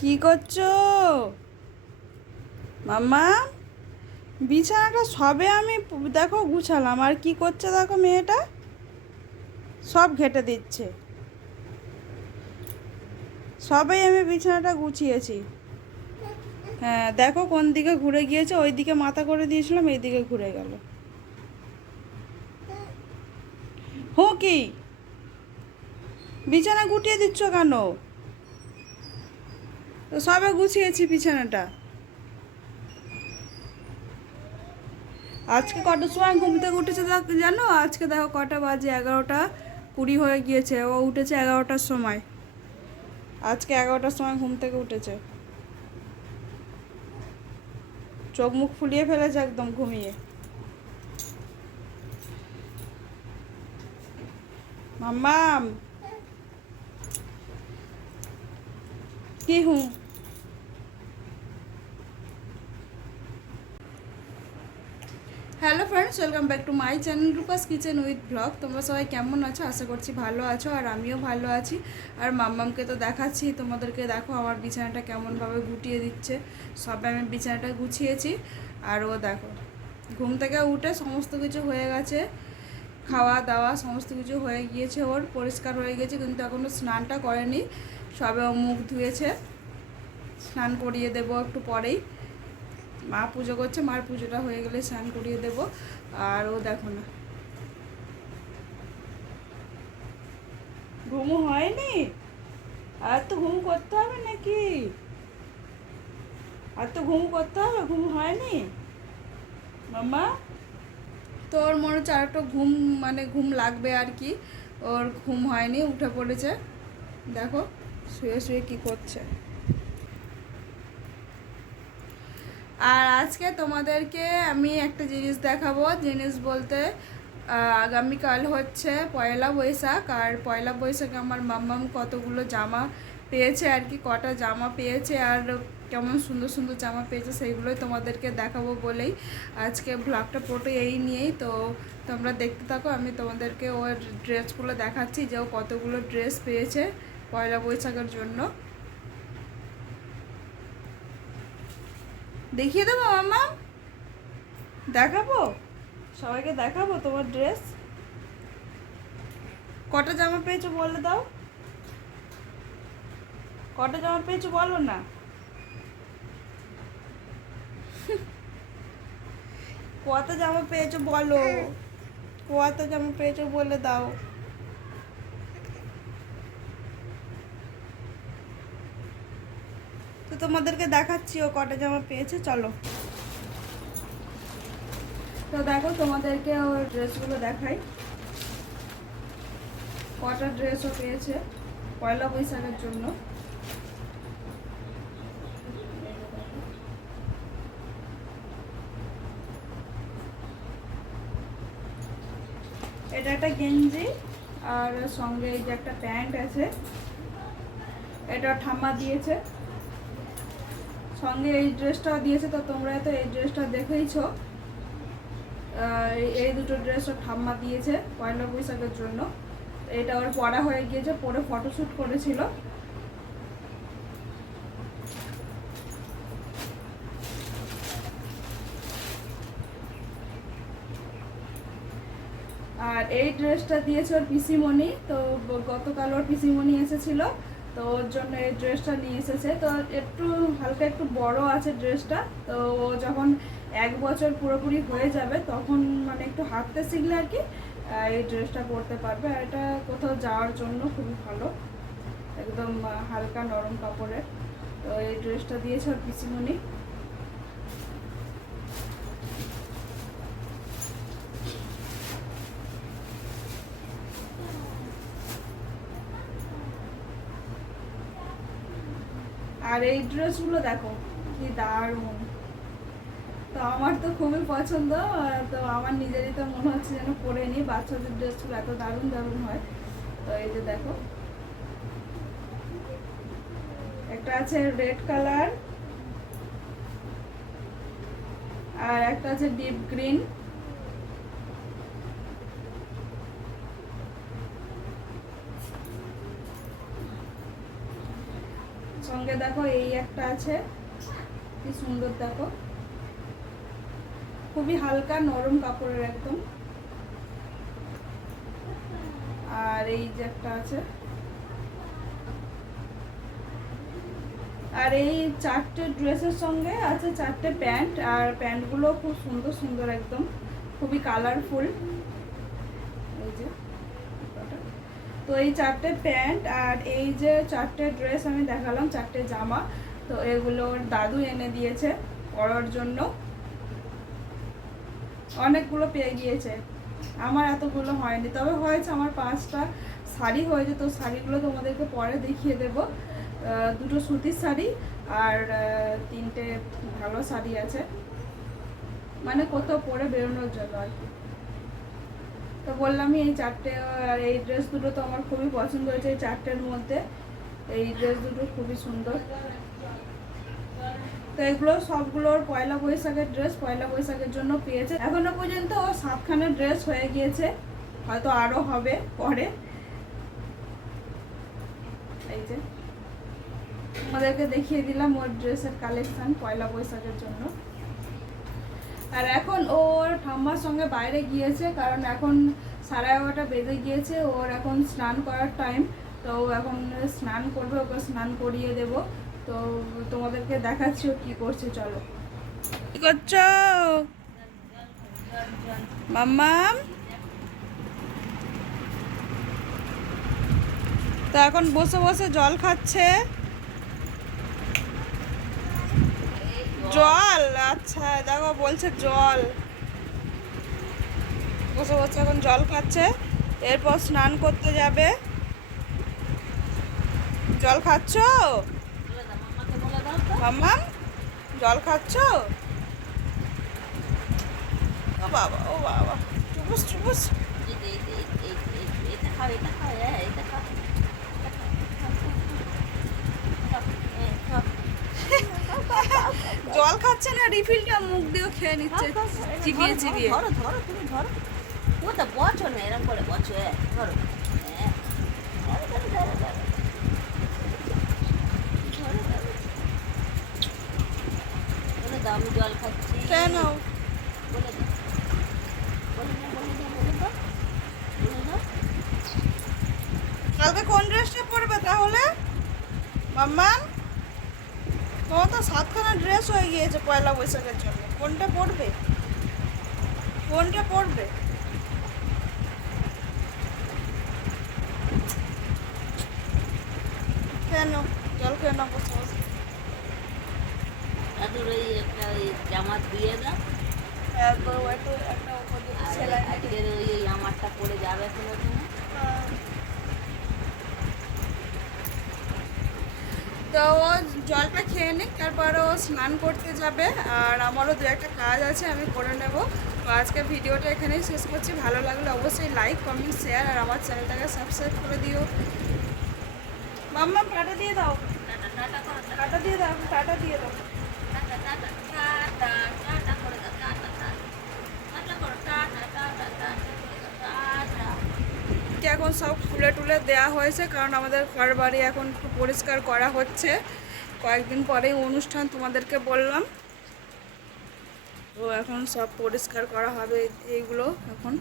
কি করছো মাম্মা? বিছানাটা সবে আমি দেখো গুছালাম, আর কি করছে দেখো মেয়েটা, সব ঘেটে দিচ্ছে। সবেই আমি বিছানাটা গুছিয়েছি। হ্যাঁ দেখো কোন দিকে ঘুরে গিয়েছে, ওই দিকে মাথা করে দিয়েছিলাম, এই দিকে ঘুরে গেল। হো কি বিছানা গুটিয়ে দিচ্ছ কেন? তো সবে গুছিয়েছি বিছানাটা। আজকে কটার সময় ঘুম থেকে উঠেছে জানো? আজকে দেখো কটা বাজে, 11টা 20 হয়ে গিয়েছে। ও উঠেছে 11টার সময়। আজকে 11টার সময় ঘুম থেকে উঠেছে। চোখ মুখ ফুলিয়ে ফেলেছে একদম ঘুমিয়ে। মাম্মাম কি হুঁ? Hello friends, welcome back to my channel Rupa's kitchen with blog. তোমরা সবাই কেমন আছো? আশা করছি ভালো আছো, আর আমিও ভালো আছি। আর মাম্মামকে তো দেখাচ্ছি তোমাদেরকে, দেখো আমার বিছানাটা কেমনভাবে গুটিয়ে দিচ্ছে। সবে আমি বিছানাটা গুছিয়েছি, আর ও দেখো ঘুম থেকে উঠে সমস্ত কিছু হয়ে গেছে, খাওয়া দাওয়া সমস্ত কিছু হয়ে গিয়েছে, ওর পরিষ্কার হয়ে গেছে, কিন্তু এখনও স্নানটা করেনি। সবে ও মুখ ধুয়েছে, স্নান করিয়ে দেবো একটু পরেই। মা পুজো করছে, মার পুজোটা হয়ে গেলে স্নান করিয়ে দেবো। আর ও দেখো না, ঘুমও হয়নি। আর তো ঘুম করতে হবে নাকি? আর তো ঘুম করতে হবে, ঘুম হয়নি মাম্মা? তো ওর মনে হচ্ছে আর একটু ঘুম, মানে ঘুম লাগবে আর কি। ওর ঘুম হয়নি, উঠে পড়েছে। দেখো শুয়ে শুয়ে কি করছে। আর আজকে তোমাদেরকে আমি একটা জিনিস দেখাবো। জিনিস বলতে আগামীকাল হচ্ছে পয়লা বৈশাখ, আর পয়লা বৈশাখে আমার মাম্মাম কতগুলো জামা পেয়েছে আর কি, কটা জামা পেয়েছে আর কেমন সুন্দর সুন্দর জামা পেয়েছে, সেইগুলোই তোমাদেরকে দেখাবো বলেই আজকে ব্লগটা পুরোটা এই নিয়েই। তো তোমরা দেখতে থাকো, আমি তোমাদেরকে ওর ড্রেসগুলো দেখাচ্ছি যে ও কতগুলো ড্রেস পেয়েছে পয়লা বৈশাখের জন্য। দেখিয়ে দেবো মাম্মা, দেখাবো সবাইকে, দেখাবো তোমার ড্রেস। কটা জামা পেয়েছো বলে দাও, কটা জামা পেয়েছো বলো না। কত জামা পেয়েছো বলো, কত জামা পেয়েছো বলে দাও। তো তোমাদেরকে দেখাচ্ছি ও কটা জামা পেয়েছে, চলো। তো দেখো তোমাদেরকে ওর ড্রেসগুলো দেখাই, কটা ড্রেসও পেয়েছে পয়লা বৈশাখের জন্য। এটা একটা গেঞ্জি, আর সঙ্গে এই যে একটা প্যান্ট আছে, এটা ঠাম্মা দিয়েছে। সঙ্গে এই ড্রেসটাও দিয়েছে, তো তোমরা তো এই ড্রেসটা দেখেইছো। এই দুটো ড্রেস ওর ঠাম্মা দিয়েছে পয়লা বৈশাখের জন্য। এটা ওর পরা হয়ে গিয়েছে, পরে ফটোশ্যুট করেছিল। আর এই ড্রেসটা দিয়েছে ওর পিসিমণি। তো গতকাল ওর পিসিমণি এসেছিল, তো ওর জন্য এই ড্রেসটা নিয়ে এসেছে। তো একটু হালকা একটু বড় আছে ড্রেসটা। তো ও যখন 1 বছর পুরোপুরি হয়ে যাবে তখন মানে একটু হাঁটতে শিখলে আর কি এই ড্রেসটা পরতে পারবে। আর এটা কোথাও যাওয়ার জন্য খুবই ভালো, একদম হালকা নরম কাপড়ের। তো এই ড্রেসটা দিয়েছে ওর পিসিমণি। আর এই ড্রেসগুলো দেখো কি দারুণ, তো আমার তো খুবই পছন্দ। তো আমার নিজেরই তো মনে হচ্ছে যেন পরে নিই, বাচ্চাদের ড্রেসগুলো এত দারুণ দারুণ হয়। তো এই যে দেখো, একটা আছে রেড কালার, আর একটা আছে ডিপ গ্রিন। সঙ্গে সঙ্গে দেখো এই একটা আছে, কি সুন্দর দেখো, খুবই হালকা নরম কাপড়ের একদম। আর এই যে একটা আছে, আর এই 4টে ড্রেসের সঙ্গে আছে 4টে প্যান্ট, আর প্যান্টগুলো খুব সুন্দর সুন্দর একদম, খুবই কালারফুল। এই যে তো এই 4টে প্যান্ট আর এই যে 4টে ড্রেস আমি দেখালাম, 4টে জামা, তো এগুলো ওর দাদু এনে দিয়েছে পরার জন্য। অনেকগুলো পেয়ে গিয়েছে, আমার এতগুলো হয়নি, তবে হয়েছে আমার 5টা শাড়ি হয়েছে। তো শাড়িগুলো তোমাদেরকে পরে দেখিয়ে দেব। 2টো সুতির শাড়ি আর 3টে ভালো শাড়ি আছে, মানে কোথাও পরে বেরোনোর জন্য আর কি। তো বললামই এই 4টে, আর এই ড্রেস দুটো তো আমার খুবই পছন্দ হয়েছে। এই 4টের মধ্যে এই ড্রেস দুটো খুবই সুন্দর। তো এগুলো সবগুলোর পয়লা বৈশাখের ড্রেস, পয়লা বৈশাখের জন্য পেয়েছে। এখনো পর্যন্ত ও 7খানা ড্রেস হয়ে গিয়েছে, হয়তো আরও হবে পরে। এই যে আমাদেরকে দেখিয়ে দিলাম ওর ড্রেসের কালেকশন পয়লা বৈশাখের জন্য। আর এখন ওর ঠাম্মার সঙ্গে বাইরে গিয়েছে, কারণ এখন 11:30 বেজে গিয়েছে, ওর এখন স্নান করার টাইম। তো এখন স্নান করবে, ওকে স্নান করিয়ে দেব। তো তোমাদেরকে দেখাচ্ছি ও কী করছে, চলো। কি করছো মাম্মাম? তো এখন বসে বসে জল খাচ্ছে। জল, আচ্ছা দেখো বলছে জল। বসে বসে এখন জল খাচ্ছে, এরপর স্নান করতে যাবে। জল খাচ্ছ মাম্মাম? জল খাচ্ছ? ও বাবা, ও বাবা, চুপুস চুপুস। জল খাচ্ছে না, রিফিলটা মুখ দিয়ে খেয়ে নিচ্ছে চিবিয়ে চিবিয়ে। ধরো ধরো, তুমি ধরো, ও তো বছো না, এরকম করে বছো, ধরো, ধরো ধরো ধরো ধরো ধরো ধরো। বলে দাও আমি জল খাচ্ছি। কেন? বলে দাও, বলে দাও, বলে দাও, বলে দাও, বলে দাও। কালকে কোন ড্রেসটা পরবে তাহলে মাম্মাম? তোমার তো 7খানা ড্রেস হয়ে গিয়েছে পয়লা বৈশাখের জন্য, কোনটা পরবে? কোনটা পরবে? কেন জল খেয়ে না বসে বসে? দাদুর ওই একটা ওই জামা দিয়ে দাও, একবার একটু একটা উপর দিকে আর সেলাই দিয়ে আজকের ওই আমারটা পরে যাবে এখন ওখানে। তো ও জলটা খেয়ে নিক, তারপরে ও স্নান করতে যাবে। আর আমারও দু একটা কাজ আছে, আমি করে নেব। তো আজকে ভিডিওটা এখানেই শেষ করছি। ভালো লাগলে অবশ্যই লাইক, কমেন্ট, শেয়ার আর আমার চ্যানেলটাকে সাবস্ক্রাইব করে দিও। মাম্মা টাটা দিয়ে দাও, টাটা টাটা করো, টাটা দিয়ে দাও, টাটা দিয়ে দাও। টাটা টাটা টাটা টাটা করে দাও, টাটা টাটা টাটা করো, টাটা টাটা টাটা করে দাও, টাটা। এখন সব খুলে টুলে দেওয়া হয়েছে, কারণ আমাদের ঘর বাড়ি এখন একটু পরিষ্কার করা হচ্ছে। কয়েকদিন পরেই অনুষ্ঠান, তোমাদেরকে বললাম। তো এখন সব পরিষ্কার করা হবে এইগুলো এখন।